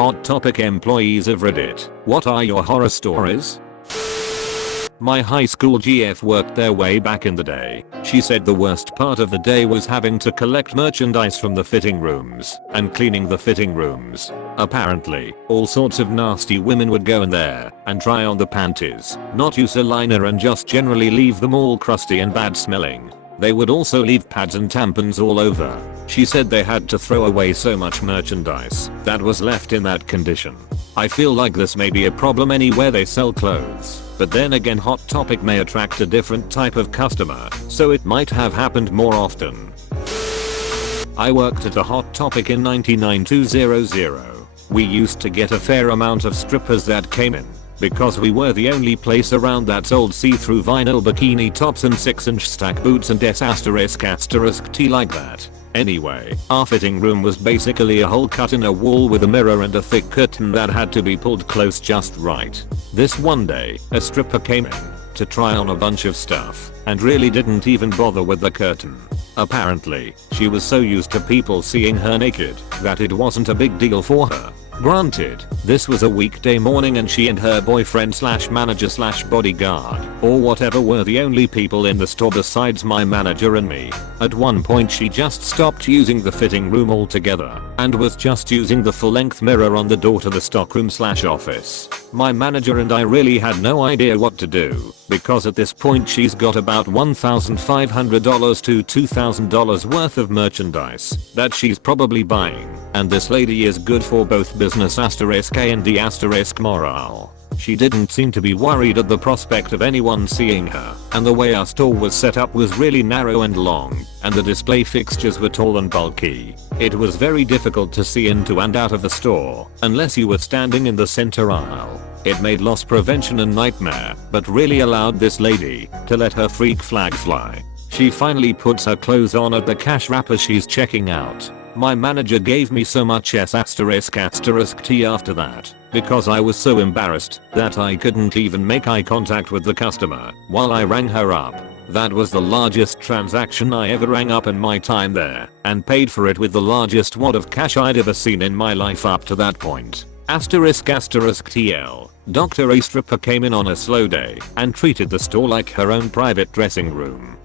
Hot Topic employees of Reddit, what are your horror stories? My high school GF worked there way back in the day. She said the worst part of the day was having to collect merchandise from the fitting rooms and cleaning the fitting rooms. Apparently, all sorts of nasty women would go in there and try on the panties, not use a liner, and just generally leave them all crusty and bad smelling. They would also leave pads and tampons all over. She said they had to throw away so much merchandise that was left in that condition. I feel like this may be a problem anywhere they sell clothes, but then again Hot Topic may attract a different type of customer, so it might have happened more often. I worked at a Hot Topic in 199200. We used to get a fair amount of strippers that came in, because we were the only place around that sold see-through vinyl bikini tops and 6-inch stack boots and S***T like that. Anyway, our fitting room was basically a hole cut in a wall with a mirror and a thick curtain that had to be pulled close just right. This one day, a stripper came in to try on a bunch of stuff and really didn't even bother with the curtain. Apparently, she was so used to people seeing her naked that it wasn't a big deal for her. Granted, this was a weekday morning and she and her boyfriend / manager / bodyguard or whatever were the only people in the store besides my manager and me. At one point she just stopped using the fitting room altogether and was just using the full-length mirror on the door to the stockroom / office. My manager and I really had no idea what to do, because at this point she's got about $1,500 to $2,000 worth of merchandise that she's probably buying, and this lady is good for both business *A&D morale. She didn't seem to be worried at the prospect of anyone seeing her, and the way our store was set up was really narrow and long, and the display fixtures were tall and bulky. It was very difficult to see into and out of the store unless you were standing in the center aisle. It made loss prevention a nightmare, but really allowed this lady to let her freak flag fly. She finally puts her clothes on at the cash wrapper she's checking out. My manager gave me so much S***T after that, because I was so embarrassed that I couldn't even make eye contact with the customer while I rang her up. That was the largest transaction I ever rang up in my time there, and paid for it with the largest wad of cash I'd ever seen in my life up to that point. **TL. Dr. A stripper came in on a slow day and treated the store like her own private dressing room.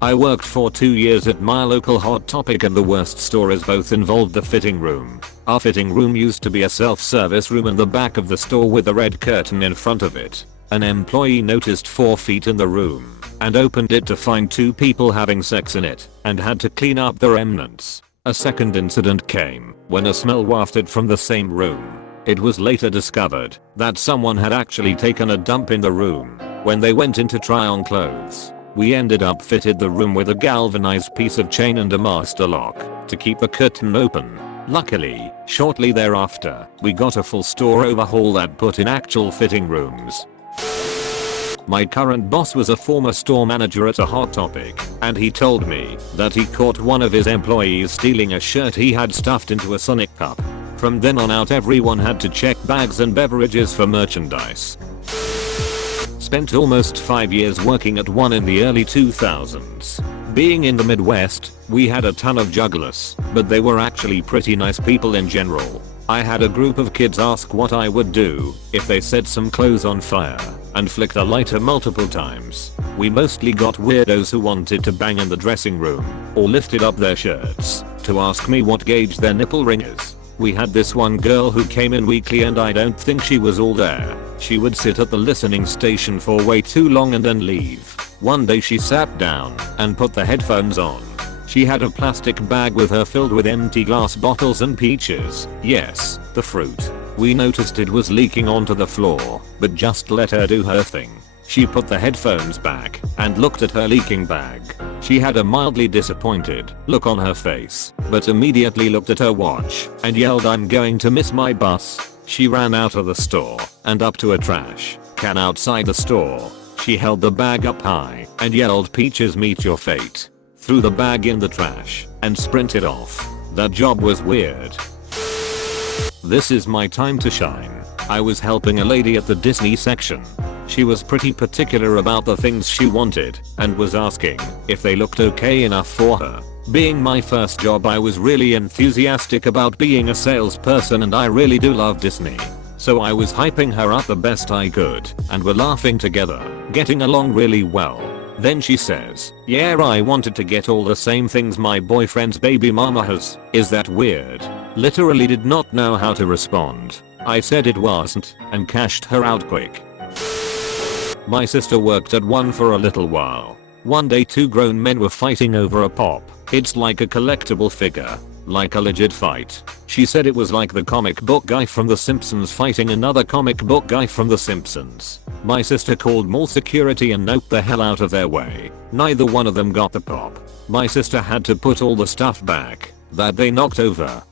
I worked for 2 years at my local Hot Topic, and the worst stories both involved the fitting room. Our fitting room used to be a self-service room in the back of the store with a red curtain in front of it. An employee noticed 4 feet in the room and opened it to find 2 people having sex in it and had to clean up the remnants. A second incident came when a smell wafted from the same room. It was later discovered that someone had actually taken a dump in the room when they went in to try on clothes. We ended up fitted the room with a galvanized piece of chain and a master lock to keep the curtain open. Luckily, shortly thereafter, we got a full store overhaul that put in actual fitting rooms. My current boss was a former store manager at a Hot Topic, and he told me that he caught one of his employees stealing a shirt he had stuffed into a Sonic cup. From then on out, everyone had to check bags and beverages for merchandise. Spent almost 5 years working at one in the early 2000s. Being in the Midwest, we had a ton of jugglers, but they were actually pretty nice people in general. I had a group of kids ask what I would do if they set some clothes on fire and flicked a lighter multiple times. We mostly got weirdos who wanted to bang in the dressing room or lifted up their shirts to ask me what gauge their nipple ring is. We had this one girl who came in weekly, and I don't think she was all there. She would sit at the listening station for way too long and then leave. One day she sat down and put the headphones on. She had a plastic bag with her filled with empty glass bottles and peaches. Yes, the fruit. We noticed it was leaking onto the floor, but just let her do her thing. She put the headphones back and looked at her leaking bag. She had a mildly disappointed look on her face, but immediately looked at her watch and yelled, "I'm going to miss my bus." She ran out of the store and up to a trash can outside the store. She held the bag up high and yelled, "Peaches, meet your fate." Threw the bag in the trash and sprinted off. That job was weird. This is my time to shine. I was helping a lady at the Disney section. She was pretty particular about the things she wanted and was asking if they looked okay enough for her. Being my first job, I was really enthusiastic about being a salesperson, and I really do love Disney. So I was hyping her up the best I could, and we're laughing together, getting along really well. Then she says, "Yeah, I wanted to get all the same things my boyfriend's baby mama has. Is that weird?" Literally did not know how to respond. I said it wasn't, and cashed her out quick. My sister worked at one for a little while. One day 2 grown men were fighting over a pop. It's like a collectible figure. Like a legit fight. She said it was like the comic book guy from The Simpsons fighting another comic book guy from The Simpsons. My sister called mall security and noped the hell out of their way. Neither one of them got the pop. My sister had to put all the stuff back that they knocked over.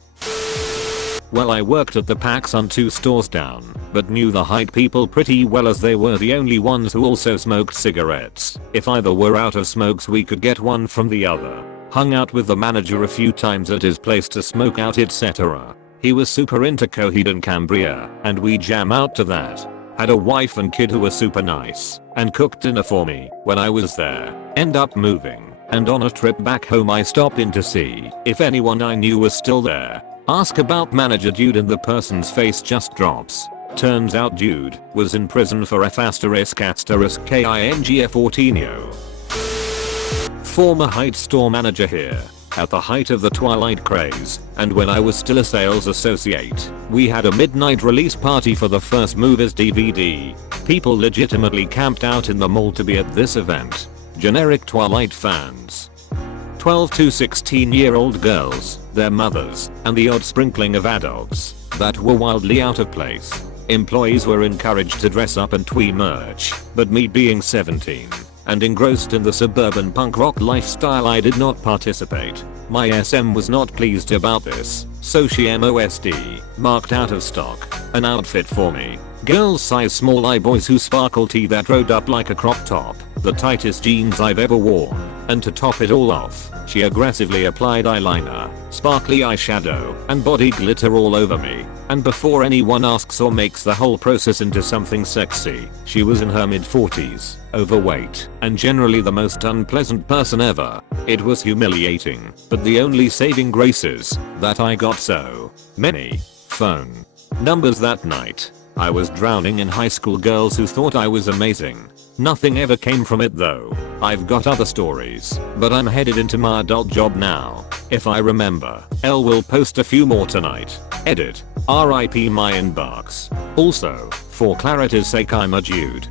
Well, I worked at the PacSun 2 stores down, but knew the Hyde people pretty well, as they were the only ones who also smoked cigarettes. If either were out of smokes, we could get one from the other. Hung out with the manager a few times at his place to smoke out, etc. He was super into Coheed and Cambria, and we jam out to that. Had a wife and kid who were super nice, and cooked dinner for me when I was there. End up moving, and on a trip back home I stopped in to see if anyone I knew was still there. Ask about manager dude and the person's face just drops. Turns out dude was in prison for F***ing 14. Former Hyde store manager here. At the height of the Twilight craze, and when I was still a sales associate, we had a midnight release party for the first Movies DVD. People legitimately camped out in the mall to be at this event. Generic Twilight fans. 12 to 16-year-old girls, their mothers, and the odd sprinkling of adults that were wildly out of place. Employees were encouraged to dress up and twee merch, but me being 17 and engrossed in the suburban punk rock lifestyle, I did not participate. My SM was not pleased about this, so she MOSD marked out of stock an outfit for me. Girls size small, I boys who sparkle tee that rode up like a crop top, the tightest jeans I've ever worn, and to top it all off, she aggressively applied eyeliner, sparkly eyeshadow, and body glitter all over me. And before anyone asks or makes the whole process into something sexy, she was in her mid-40s, overweight, and generally the most unpleasant person ever. It was humiliating, but the only saving grace is that I got so many phone numbers that night. I was drowning in high school girls who thought I was amazing. Nothing ever came from it though. I've got other stories, but I'm headed into my adult job now. If I remember, L will post a few more tonight. Edit. RIP my inbox. Also, for clarity's sake, I'm a dude.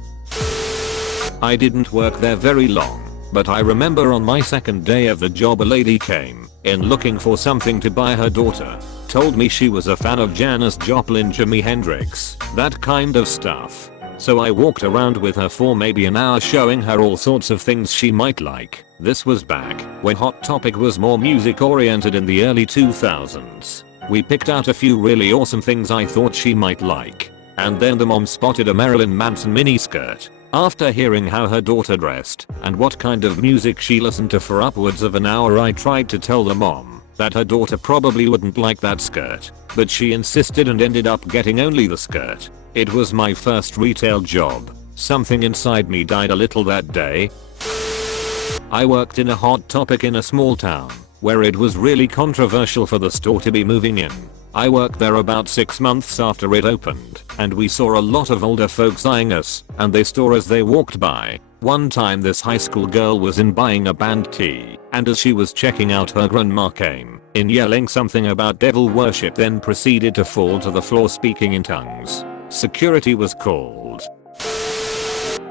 I didn't work there very long, but I remember on my second day of the job a lady came in looking for something to buy her daughter. Told me she was a fan of Janis Joplin, Jimi Hendrix, that kind of stuff. So I walked around with her for maybe an hour showing her all sorts of things she might like. This was back when Hot Topic was more music oriented in the early 2000s. We picked out a few really awesome things I thought she might like. And then the mom spotted a Marilyn Manson miniskirt. After hearing how her daughter dressed and what kind of music she listened to for upwards of an hour, I tried to tell the mom that her daughter probably wouldn't like that skirt, but she insisted and ended up getting only the skirt. It was my first retail job. Something inside me died a little that day. I worked in a Hot Topic in a small town where it was really controversial for the store to be moving in. I worked there about 6 months after it opened, and we saw a lot of older folks eyeing us, and they saw as they walked by. One time this high school girl was in buying a band tee, and as she was checking out, her grandma came in yelling something about devil worship, then proceeded to fall to the floor speaking in tongues. Security was called.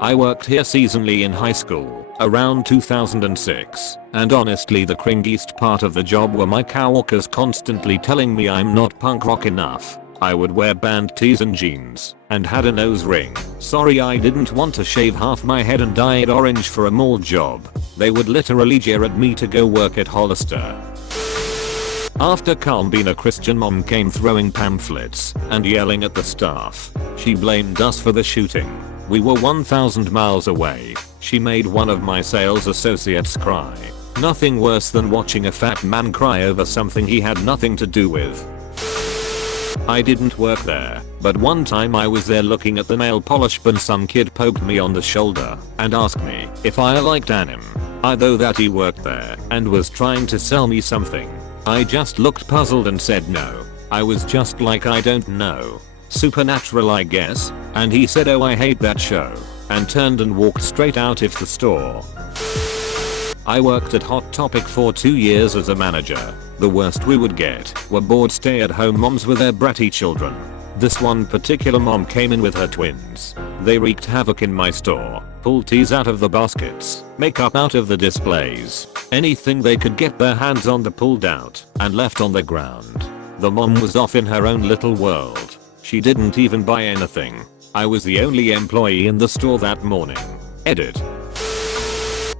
I worked here seasonally in high school, around 2006, and honestly the cringiest part of the job were my coworkers constantly telling me I'm not punk rock enough. I would wear band tees and jeans, and had a nose ring. Sorry, I didn't want to shave half my head and dye it orange for a mall job. They would literally jeer at me to go work at Hollister. After calm, being a Christian mom came throwing pamphlets and yelling at the staff. She blamed us for the shooting. We were 1,000 miles away. She made one of my sales associates cry. Nothing worse than watching a fat man cry over something he had nothing to do with. I didn't work there, but one time I was there looking at the nail polish bin. Some kid poked me on the shoulder and asked me if I liked anime. I know that he worked there and was trying to sell me something. I just looked puzzled and said no. I was just like, I don't know. Supernatural, I guess. And he said, oh, I hate that show, and turned and walked straight out of the store. I worked at Hot Topic for 2 years as a manager. The worst we would get were bored stay-at-home moms with their bratty children. This one particular mom came in with her twins. They wreaked havoc in my store, pulled teas out of the baskets, makeup out of the displays, anything they could get their hands on they pulled out and left on the ground. The mom was off in her own little world. She didn't even buy anything. I was the only employee in the store that morning. Edit.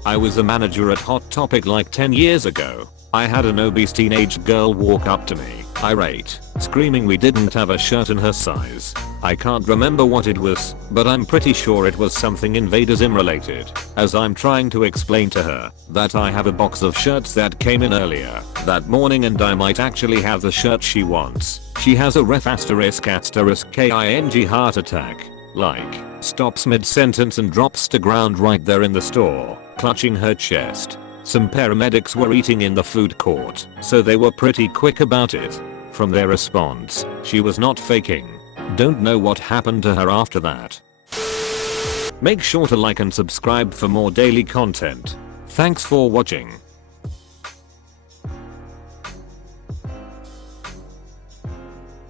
I was a manager at Hot Topic like 10 years ago. I had an obese teenage girl walk up to me, irate, screaming we didn't have a shirt in her size. I can't remember what it was, but I'm pretty sure it was something Invader Zim related, as I'm trying to explain to her that I have a box of shirts that came in earlier that morning and I might actually have the shirt she wants. She has a ref **king heart attack. Like, stops mid-sentence and drops to ground right there in the store, clutching her chest. Some paramedics were eating in the food court, so they were pretty quick about it. From their response, she was not faking. Don't know what happened to her after that. Make sure to like and subscribe for more daily content. Thanks for watching.